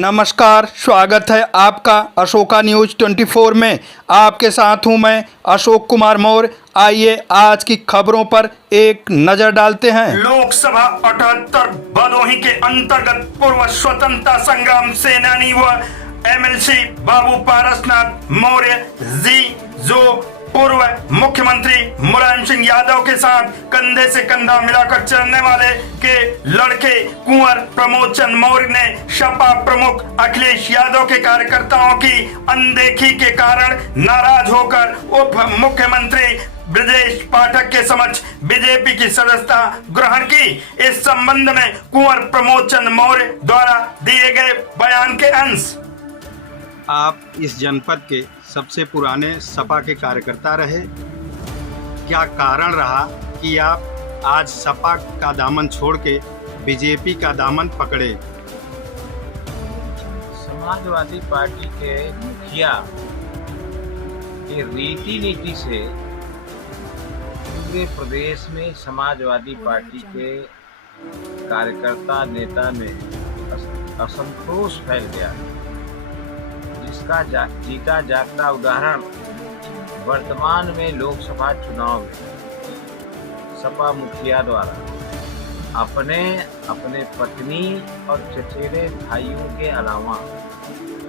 नमस्कार, स्वागत है आपका अशोका न्यूज़ 24 में। आपके साथ हूं मैं अशोक कुमार मौर्य। आइए आज की खबरों पर एक नजर डालते हैं। लोकसभा 78 भदोही के अंतर्गत पूर्व स्वतंत्रता संग्राम सेनानी व एमएलसी बाबू पारसनाथ मौर्य जी, जो पूर्व मुख्यमंत्री मुलायम सिंह यादव के साथ कंधे से कंधा मिलाकर चलने वाले के लड़के कुंवर प्रमोद चंद मौर्य ने सपा प्रमुख अखिलेश यादव के कार्यकर्ताओं की अनदेखी के कारण नाराज होकर उप मुख्यमंत्री ब्रजेश पाठक के समक्ष बीजेपी की सदस्यता ग्रहण की। इस संबंध में कुंवर प्रमोद चंद मौर्य द्वारा दिए गए बयान के अंश। आप इस जनपद के सबसे पुराने सपा के कार्यकर्ता रहे। क्या कारण रहा कि आप आज सपा का दामन छोड़ के बीजेपी का दामन पकड़े? समाजवादी पार्टी के मुखिया के रीति नीति से पूरे प्रदेश में समाजवादी पार्टी के कार्यकर्ता नेता में असंतोष फैल गया, जिसका जीता जागता उदाहरण वर्तमान में लोकसभा चुनाव में सपा मुखिया द्वारा अपने पत्नी और चचेरे भाइयों के अलावा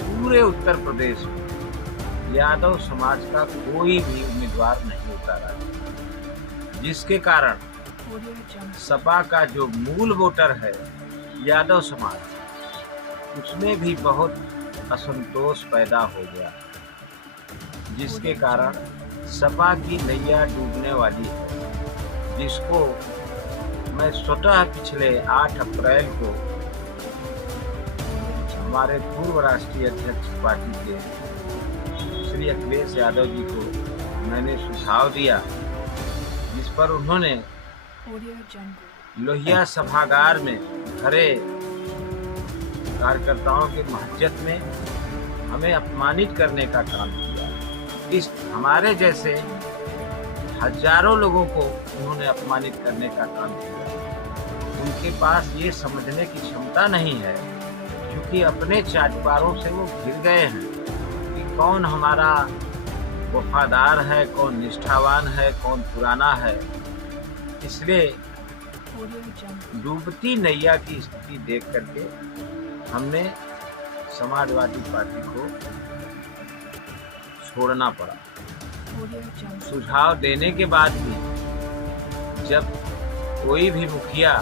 पूरे उत्तर प्रदेश में यादव समाज का कोई भी उम्मीदवार नहीं उतारा, जिसके कारण सपा का जो मूल वोटर है यादव समाज, उसमें भी बहुत असंतोष पैदा हो गया, जिसके कारण सपा की नैया डूबने वाली है, जिसको मैं स्वतः पिछले 8 अप्रैल को हमारे पूर्व राष्ट्रीय अध्यक्ष पार्टी के श्री अखिलेश यादव जी को मैंने सुझाव दिया, जिस पर उन्होंने लोहिया सभागार में खड़े कार्यकर्ताओं के महज्जत में हमें अपमानित करने का काम किया। इस हमारे जैसे हजारों लोगों को उन्होंने अपमानित करने का काम किया। उनके पास ये समझने की क्षमता नहीं है, क्योंकि अपने चाटुकारों से वो घिर गए हैं कि कौन हमारा वफादार है, कौन निष्ठावान है, कौन पुराना है। इसलिए डूबती नैया की स्थिति देख करके हमने समाजवादी पार्टी को छोड़ना पड़ा। सुझाव देने के बाद भी जब कोई भी मुखिया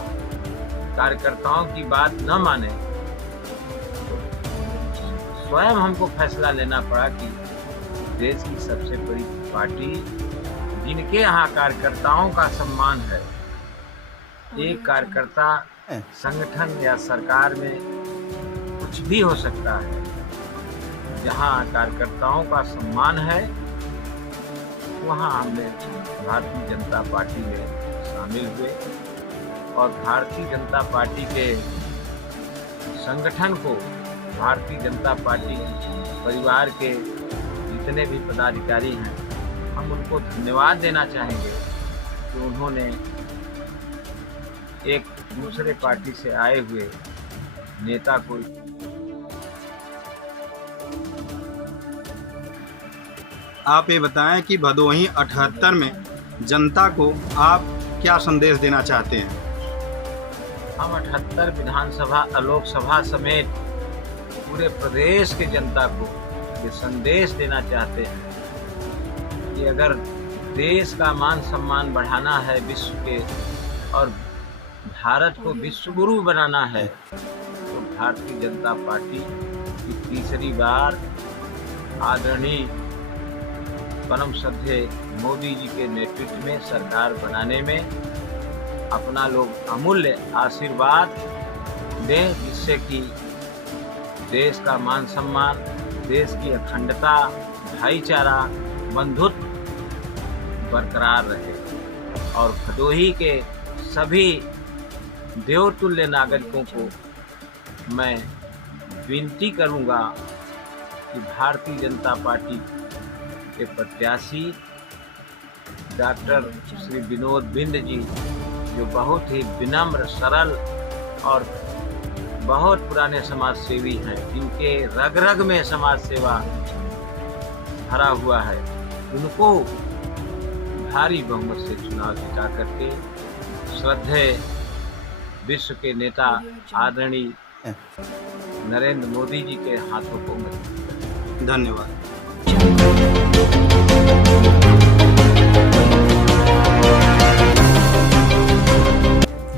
कार्यकर्ताओं की बात न माने, तो स्वयं हमको फैसला लेना पड़ा कि देश की सबसे बड़ी पार्टी, जिनके यहाँ कार्यकर्ताओं का सम्मान है, एक कार्यकर्ता संगठन या सरकार में कुछ भी हो सकता है, जहाँ कार्यकर्ताओं का सम्मान है वहाँ हमने भारतीय जनता पार्टी में शामिल हुए और भारतीय जनता पार्टी के संगठन को, भारतीय जनता पार्टी परिवार के जितने भी पदाधिकारी हैं, हम उनको धन्यवाद देना चाहेंगे कि उन्होंने एक दूसरे पार्टी से आए हुए नेता को आप ये बताएं कि भदोही 78 में जनता को आप क्या संदेश देना चाहते हैं? हम 78 विधानसभा लोकसभा समेत पूरे प्रदेश के जनता को ये संदेश देना चाहते हैं कि अगर देश का मान सम्मान बढ़ाना है विश्व के और भारत को विश्व गुरु बनाना है, तो भारतीय जनता पार्टी की तीसरी बार आदरणीय परम श्रद्धेय मोदी जी के नेतृत्व में सरकार बनाने में अपना लोग अमूल्य आशीर्वाद दें, जिससे कि देश का मान सम्मान, देश की अखंडता, भाईचारा, बंधुत्व बरकरार रहे और भदोही के सभी देवतुल्य नागरिकों को मैं विनती करूंगा कि भारतीय जनता पार्टी के प्रत्याशी डॉक्टर श्री विनोद बिंद जी, जो बहुत ही विनम्र, सरल और बहुत पुराने समाज सेवी हैं, जिनके रग रग में समाज सेवा भरा हुआ है, उनको भारी बहुमत से चुनाव जिता करके श्रद्धेय विश्व के नेता आदरणीय नरेंद्र मोदी जी के हाथों को मजबूत करें। धन्यवाद।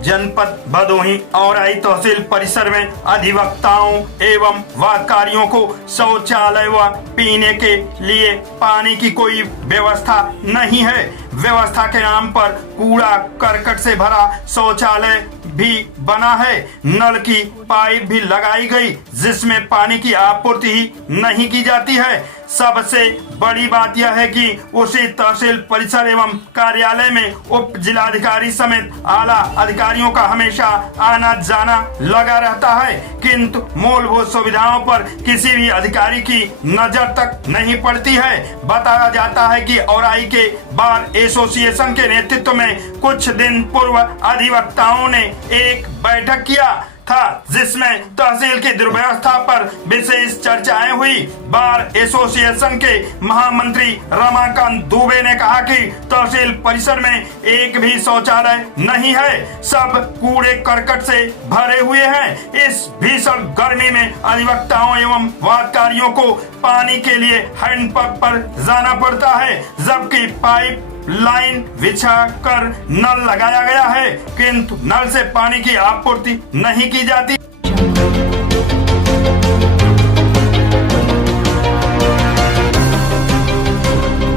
जनपद भदोही औराई तहसील परिसर में अधिवक्ताओं एवं वादकारियों को शौचालय व पीने के लिए पानी की कोई व्यवस्था नहीं है। व्यवस्था के नाम पर कूड़ा करकट से भरा शौचालय भी बना है। नल की पाइप भी लगाई गई, जिसमें पानी की आपूर्ति ही नहीं की जाती है। सबसे बड़ी बात यह है कि उसी तहसील परिसर एवं कार्यालय में उप जिलाधिकारी समेत आला अधिकारियों का हमेशा आना जाना लगा रहता है, किंतु मूलभूत सुविधाओं पर किसी भी अधिकारी की नजर तक नहीं पड़ती है। बताया जाता है कि औराई के बार एसोसिएशन के नेतृत्व में कुछ दिन पूर्व अधिवक्ताओं ने एक बैठक किया था, जिसमें तहसील की दुर्व्यवस्था पर विशेष चर्चाएं हुई। बार एसोसिएशन के महामंत्री रमाकांत दुबे ने कहा कि तहसील परिसर में एक भी शौचालय नहीं है, सब कूड़े करकट से भरे हुए हैं। इस भीषण गर्मी में अधिवक्ताओं एवं वादकारियों को पानी के लिए हैंडपंप पर जाना पड़ता है, जबकि पाइप लाइन बिछा कर नल लगाया गया है, किंतु नल से पानी की आपूर्ति नहीं की जाती।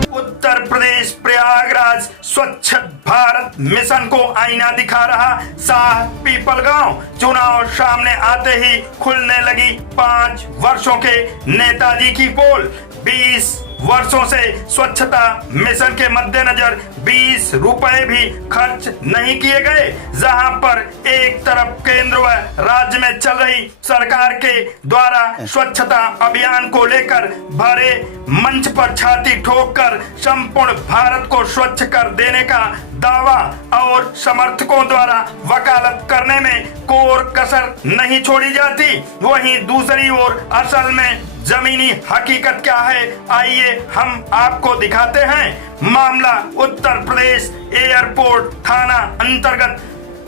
उत्तर प्रदेश प्रयागराज स्वच्छ भारत मिशन को आईना दिखा रहा शाह पीपल गांव। चुनाव सामने आते ही खुलने लगी 5 वर्षों के नेताजी की पोल। 20 वर्षों से स्वच्छता मिशन के मद्देनजर 20 रुपए भी खर्च नहीं किए गए। जहां पर एक तरफ केंद्र व राज्य में चल रही सरकार के द्वारा स्वच्छता अभियान को लेकर भरे मंच पर छाती ठोककर संपूर्ण भारत को स्वच्छ कर देने का दावा और समर्थकों द्वारा वकालत करने में कोर कसर नहीं छोड़ी जाती, वहीं दूसरी ओर असल में जमीनी हकीकत क्या है, आइए हम आपको दिखाते हैं। मामला उत्तर प्रदेश एयरपोर्ट थाना अंतर्गत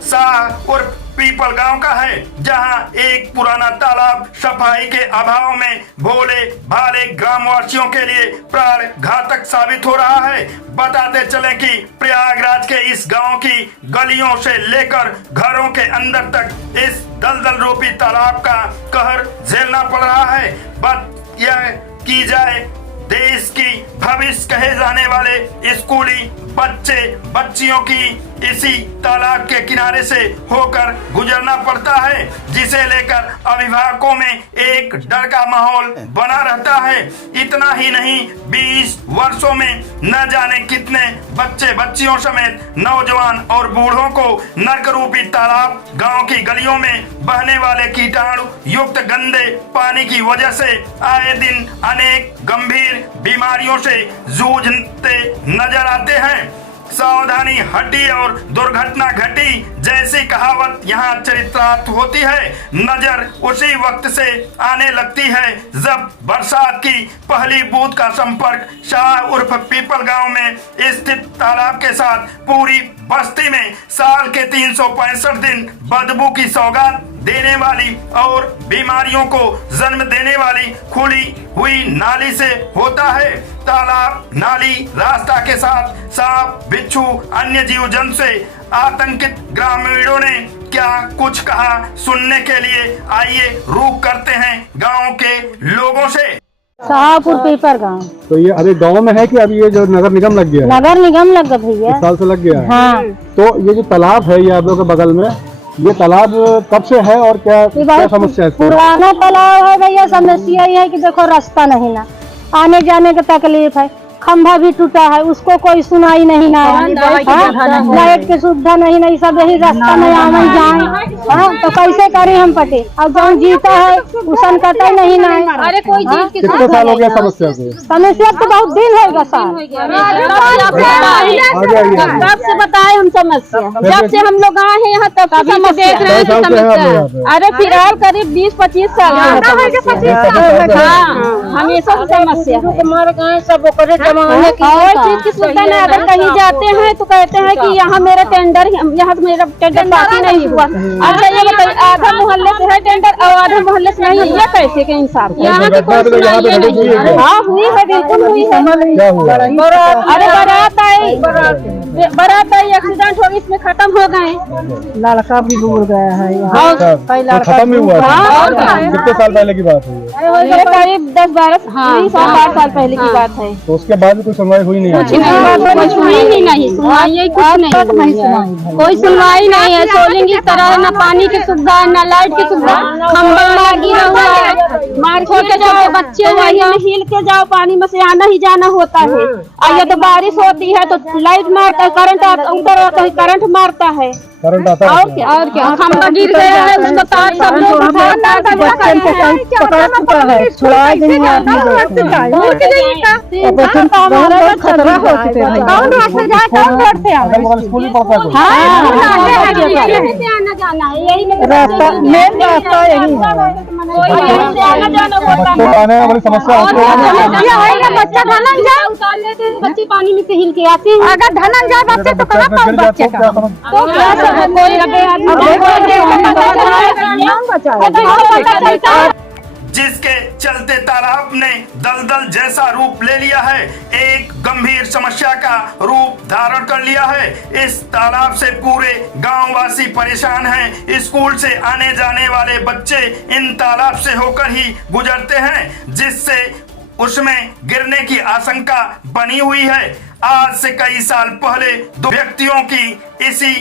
शाह उर्फ पीपल गांव का है, जहां एक पुराना तालाब सफाई के अभाव में भोले भाले ग्रामवासियों के लिए प्राण घातक साबित हो रहा है। बताते चले कि प्रयागराज के इस गांव की गलियों से लेकर घरों के अंदर तक इस दलदल रूपी तालाब का कहर झेलना पड़ रहा है। बात यह की जाए, देश की भविष्य कहे जाने वाले स्कूली बच्चे बच्चियों की इसी तालाब के किनारे से होकर गुजरना पड़ता है, जिसे लेकर अभिभावकों में एक डर का माहौल बना रहता है। इतना ही नहीं, 20 वर्षों में न जाने कितने बच्चे बच्चियों समेत नौजवान और बूढ़ों को नर्क रूपी तालाब गांव की गलियों में बहने वाले कीटाणु युक्त गंदे पानी की वजह से आए दिन अनेक गंभीर बीमारियों से जूझते नजर आते हैं। सावधानी हटी और दुर्घटना घटी जैसी कहावत यहाँ चरितार्थ होती है। नजर उसी वक्त से आने लगती है जब बरसात की पहली बूंद का संपर्क शाह उर्फ पीपल गांव में स्थित तालाब के साथ पूरी बस्ती में साल के 365 दिन बदबू की सौगात देने वाली और बीमारियों को जन्म देने वाली खुली हुई नाली से होता है। तालाब नाली रास्ता के साथ सांप बिच्छू अन्य जीव जंतु से आतंकित ग्रामीणों ने क्या कुछ कहा, सुनने के लिए आइए रुक करते हैं गांव के लोगों से। शाहपुर पीपर गाँव। तो ये अभी गांव में है कि अभी ये जो नगर निगम लग गया है? नगर निगम लग गया भैया, 1 साल से लग गया है। हाँ। तो ये जो तालाब है ये आप लोग के बगल में, ये तालाब कब से है और क्या समस्या है? पुराना तालाब है भैया। समस्या ये है कि देखो रास्ता नहीं ना, आने जाने का तकलीफ है। खंभा भी टूटा है, उसको कोई सुनाई नहीं ना है। लाइट की सुविधा नहीं नहीं, सब यही रास्ता में आवे जाए। तो कैसे करें हम पटे? और जौन जीता है उसन कटा नहीं ना है। अरे कोई चीज की कितने साल हो गया समस्या से? समस्या तो बहुत दिन होगा साहब। कब से बताए हम समस्या? जब से हम लोग आए हैं यहाँ तब से देख रहे हैं समस्या। अरे फिलहाल करीब 20-25 साल हमेशा समस्या हमारे गाँव सब और चीज की सुविधा नहीं। अगर कहीं जाते हैं तो कहते हैं कि यहाँ मेरा टेंडर, यहाँ मेरा टेंडर बाकी नहीं हुआ। अच्छा ये बताइए, आधा मोहल्ले से है टेंडर और आधा मोहल्ले से नहीं, ये कैसे के इंसाफ? यहाँ की कोई सुनाई नहीं। हाँ हुई है, बिल्कुल हुई है। अरे बारात आई, एक्सीडेंट हो, इसमें खत्म हो गए। लड़का भी डूब गया है यहाँ। खत्म ही हुआ था। कितने साल पहले की बात है ये? करीब 10-12 साल पहले की बात है। तो उसके बाद भी कोई सुनवाई हुई नहीं है? नहीं सुनवाई कुछ नहीं, कोई सुनवाई नहीं है। सोलिंग की तरह न पानी की सुविधा न लाइट की सुविधा, खंभा गिरा हुआ है। मार छोटे छोटे बच्चे वही में हिल के जाओ, पानी में से आना ही जाना होता है। और ये तो बारिश होती है तो लाइट मारता है, करंट ऊपर आता है, करंट मारता है। करंट आता है? और क्या खंभा गिर गया है, उसको तार सब लोग खतरा हो चुके हैं। कौन रोड से जाए, कौन रोड से आए? स्कूल ही पहुंचा दो। आना जाना है, यही रास्ता, मेन रास्ता यही तो आने वाली समस्या है। बच्चा धनंजय उतार लेते हैं, बच्ची पानी में से हिल के आती है। अगर धनंजय बच्चे तो कहाँ पर बच्चे का तो क्या सब कोई जिसके चलते तालाब ने दलदल जैसा रूप ले लिया है, एक गंभीर समस्या का रूप धारण कर लिया है। इस तालाब से पूरे गांववासी परेशान हैं। स्कूल से आने जाने वाले बच्चे इन तालाब से होकर ही गुजरते हैं, जिससे उसमें गिरने की आशंका बनी हुई है। आज से कई साल पहले 2 व्यक्तियों की इसी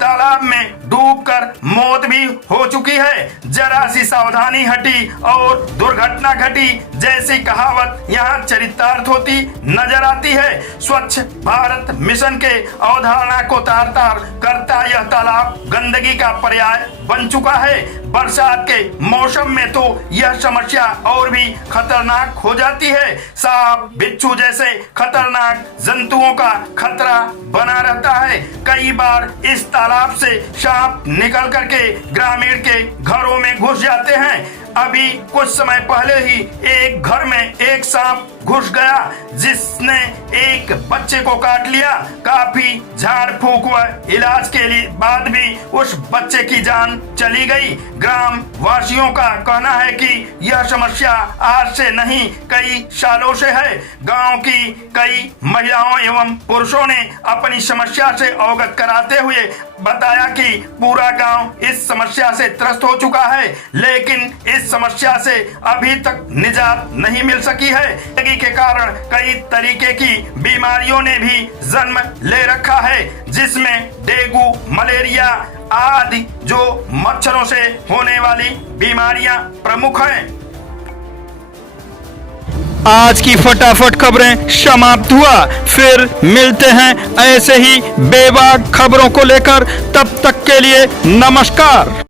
तालाब में डूबकर मौत भी हो चुकी है। जरा सी सावधानी हटी और दुर्घटना घटी जैसी कहावत यहाँ चरितार्थ होती नजर आती है। स्वच्छ भारत मिशन के अवधारणा को तार तार करता यह तालाब गंदगी का पर्याय बन चुका है। बरसात के मौसम में तो यह समस्या और भी खतरनाक हो जाती है। सांप बिच्छू जैसे खतरनाक जंतुओं का खतरा बना रहता है। कई बार इस तालाब से सांप निकल करके ग्रामीण के घरों में घुस जाते हैं। अभी कुछ समय पहले ही एक घर में एक सांप घुस गया, जिसने एक बच्चे को काट लिया। काफी झाड़ फूक व इलाज के लिए बाद भी उस बच्चे की जान चली गई। ग्राम वासियों का कहना है कि यह समस्या आज से नहीं कई सालों से है। गांव की कई महिलाओं एवं पुरुषों ने अपनी समस्या से अवगत कराते हुए बताया कि पूरा गांव इस समस्या से त्रस्त हो चुका है, लेकिन इस समस्या से अभी तक निजात नहीं मिल सकी है। गंदगी के कारण कई तरीके की बीमारियों ने भी जन्म ले रखा है, जिसमें डेंगू, मलेरिया आदि जो मच्छरों से होने वाली बीमारियां प्रमुख हैं। आज की फटाफट खबरें समाप्त हुआ। फिर मिलते हैं ऐसे ही बेबाक खबरों को लेकर। तब तक के लिए नमस्कार।